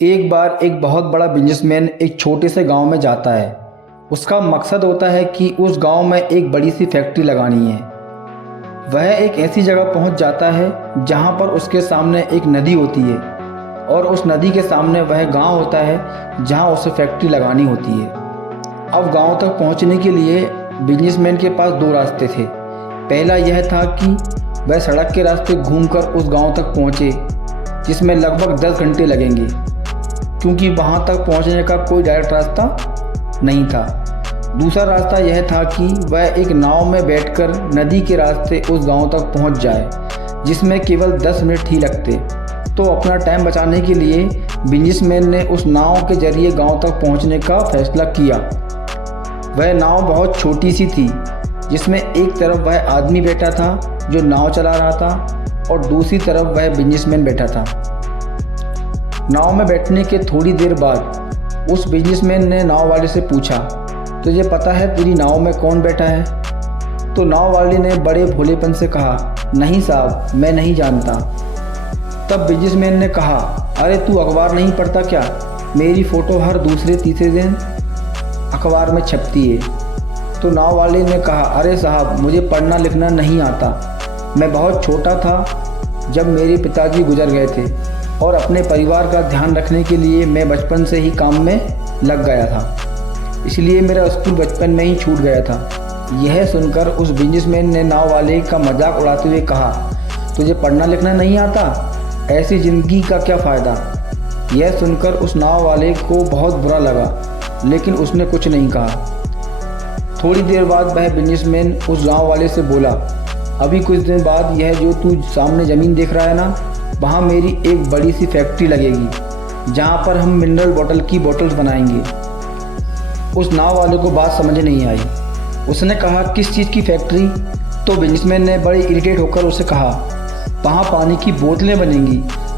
एक बार एक बहुत बड़ा बिजनेसमैन एक छोटे से गांव में जाता है। उसका मकसद होता है कि उस गांव में एक बड़ी सी फैक्ट्री लगानी है। वह एक ऐसी जगह पहुंच जाता है जहां पर उसके सामने एक नदी होती है और उस नदी के सामने वह गांव होता है जहां उसे फैक्ट्री लगानी होती है। अब गांव तक पहुंचने के लिए बिजनेसमैन के पास दो रास्ते थे। पहला यह था कि वह सड़क के रास्ते घूमकर उस गांव तक पहुंचे, जिसमें लगभग 10 घंटे लगेंगे, क्योंकि वहां तक पहुंचने का कोई डायरेक्ट रास्ता नहीं था। दूसरा रास्ता यह था कि वह एक नाव में बैठकर नदी के रास्ते उस गांव तक पहुंच जाए, जिसमें केवल 10 मिनट ही लगते। तो अपना टाइम बचाने के लिए बिजनेसमैन ने उस नाव के जरिए गांव तक पहुंचने का फैसला किया। वह नाव बहुत छोटी सी थी, जिसमें एक तरफ वह आदमी बैठा था जो नाव चला रहा था और दूसरी तरफ वह बिजनेसमैन बैठा था। नाव में बैठने के थोड़ी देर बाद उस बिजनेसमैन ने नाव वाले से पूछा, तुझे पता है तेरी नाव में कौन बैठा है? तो नाव वाले ने बड़े भोलेपन से कहा, नहीं साहब, मैं नहीं जानता। तब बिजनेसमैन ने कहा, अरे तू अखबार नहीं पढ़ता क्या? मेरी फ़ोटो हर दूसरे तीसरे दिन अखबार में छपती है। तो नाव वाले ने कहा, अरे साहब, मुझे पढ़ना लिखना नहीं आता। मैं बहुत छोटा था जब मेरे पिताजी गुजर गए थे और अपने परिवार का ध्यान रखने के लिए मैं बचपन से ही काम में लग गया था, इसलिए मेरा स्कूल बचपन में ही छूट गया था। यह सुनकर उस बिजनेसमैन ने नाव वाले का मजाक उड़ाते हुए कहा, तुझे पढ़ना लिखना नहीं आता? ऐसी ज़िंदगी का क्या फ़ायदा? यह सुनकर उस नाव वाले को बहुत बुरा लगा, लेकिन उसने कुछ नहीं कहा। थोड़ी देर बाद वह बिजनेसमैन उस गाँव वाले से बोला, अभी कुछ दिन बाद यह जो तू सामने ज़मीन देख रहा है ना, वहाँ मेरी एक बड़ी सी फैक्ट्री लगेगी, जहाँ पर हम मिनरल बॉटल की बोतल्स बनाएंगे। उस नाव वाले को बात समझ नहीं आई। उसने कहा, किस चीज़ की फैक्ट्री? तो बिजनेसमैन ने बड़े इरिटेट होकर उसे कहा, वहाँ पानी की बोतलें बनेंगी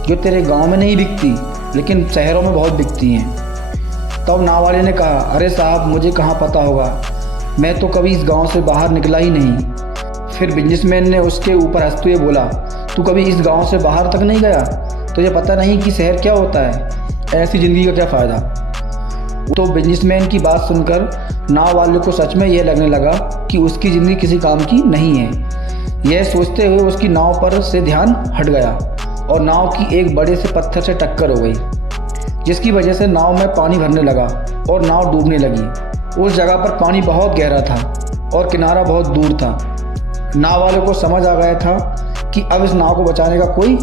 जो तेरे गांव में नहीं बिकती, लेकिन शहरों में बहुत बिकती हैं। तब नाव वाले ने कहा, अरे साहब, मुझे कहाँ पता होगा, मैं तो कभी इस गाँव से बाहर निकला ही नहीं। फिर बिजनेसमैन ने उसके ऊपर हंसते हुए बोला, तू कभी इस गांव से बाहर तक नहीं गया? तुझे पता नहीं कि शहर क्या होता है? ऐसी ज़िंदगी का क्या फ़ायदा? तो बिजनेसमैन की बात सुनकर नाव वाले को सच में यह लगने लगा कि उसकी ज़िंदगी किसी काम की नहीं है। यह सोचते हुए उसकी नाव पर से ध्यान हट गया और नाव की एक बड़े से पत्थर से टक्कर हो गई, जिसकी वजह से नाव में पानी भरने लगा और नाव डूबने लगी। उस जगह पर पानी बहुत गहरा था और किनारा बहुत दूर था। नाव वाले को समझ आ गया था कि अब इस नाव को बचाने का कोई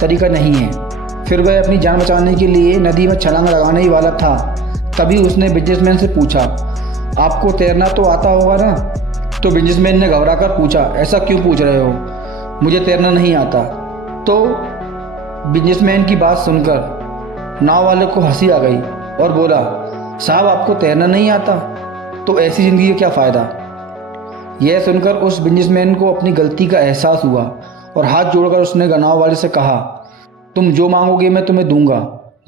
तरीका नहीं है। फिर वह अपनी जान बचाने के लिए नदी में छलांग लगाने ही वाला था। तभी उसने बिजनेसमैन से पूछा, आपको तैरना तो आता होगा ना? तो बिजनेसमैन ने घबरा कर पूछा, ऐसा क्यों पूछ रहे हो? मुझे तैरना नहीं आता। तो बिजनेसमैन की बात सुनकर नाव वाले को हंसी आ गई और बोला, साहब, आपको तैरना नहीं आता तो ऐसी ज़िंदगी का क्या फ़ायदा? यह सुनकर उस बिजनेसमैन को अपनी गलती का एहसास हुआ और हाथ जोड़कर उसने नाव वाले से कहा, तुम जो मांगोगे मैं तुम्हें दूंगा,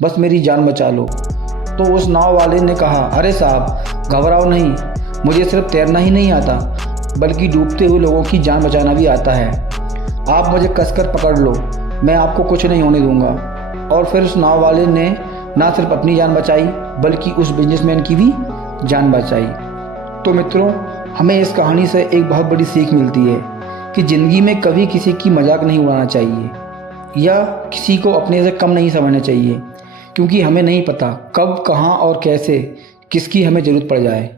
बस मेरी जान बचा लो। तो उस नाव वाले ने कहा, अरे साहब, घबराओ नहीं, मुझे सिर्फ तैरना ही नहीं आता, बल्कि डूबते हुए लोगों की जान बचाना भी आता है। आप मुझे कसकर पकड़ लो, मैं आपको कुछ नहीं होने दूंगा। और फिर उस नाव वाले ने ना सिर्फ अपनी जान बचाई, बल्कि उस बिजनेसमैन की भी जान बचाई। तो मित्रों, हमें इस कहानी से एक बहुत बड़ी सीख मिलती है कि ज़िंदगी में कभी किसी की मजाक नहीं उड़ाना चाहिए या किसी को अपने से कम नहीं समझना चाहिए, क्योंकि हमें नहीं पता कब, कहाँ और कैसे किसकी हमें ज़रूरत पड़ जाए।